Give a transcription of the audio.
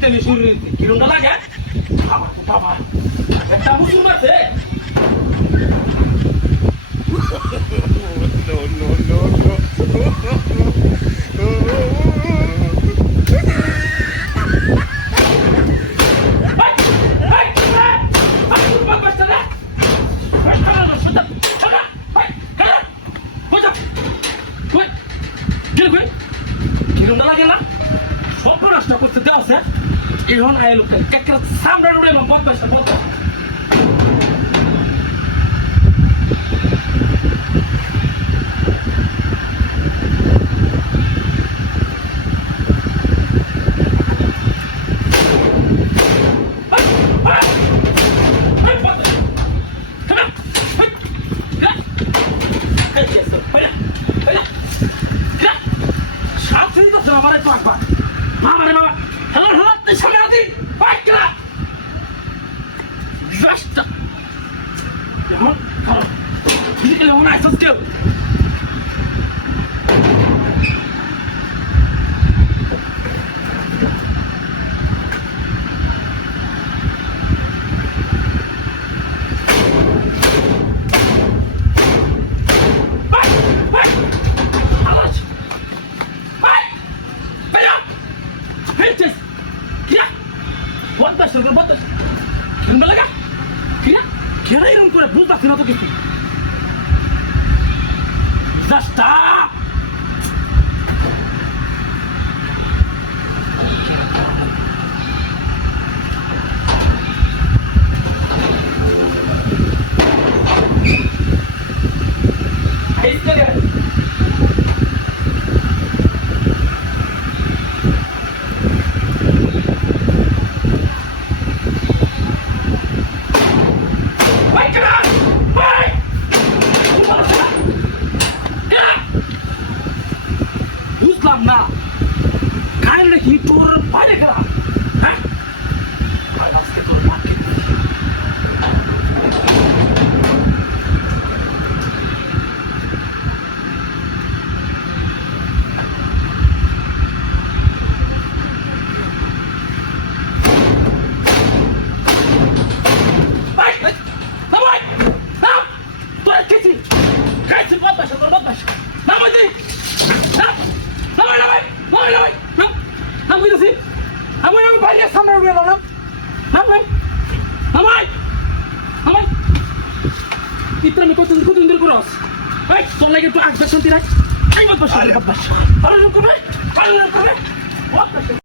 তেলি শুরু কিরমটা লাগে আমার বাবা একটা মুসুর মারছে No, no, no, no. কিরমটা লাগে না স্বপ্ন নষ্ট করতে দেওয়া আছে এখন আয় লোক একটা সামনে উড়ে বদ পয়সা বদ আমার একটু একবার আমার বাবা হ্যালো হ্যালো সামনে আদি বাইকটা জাস্ট এখন খারাপ দিকে মনে হয় সত্যি কেন এরকম করে বুঝতে না তো কিছু বুঝলাম না কাল নাকি তোর বাইরে গেলা হ্যাঁ আজকে তোর বাকি Itrami ko tundur cross. Ay, so lagi tu agak santi rai. Ay, bagus. Aduh, bagus. Aduh, kau, aduh, kau. What?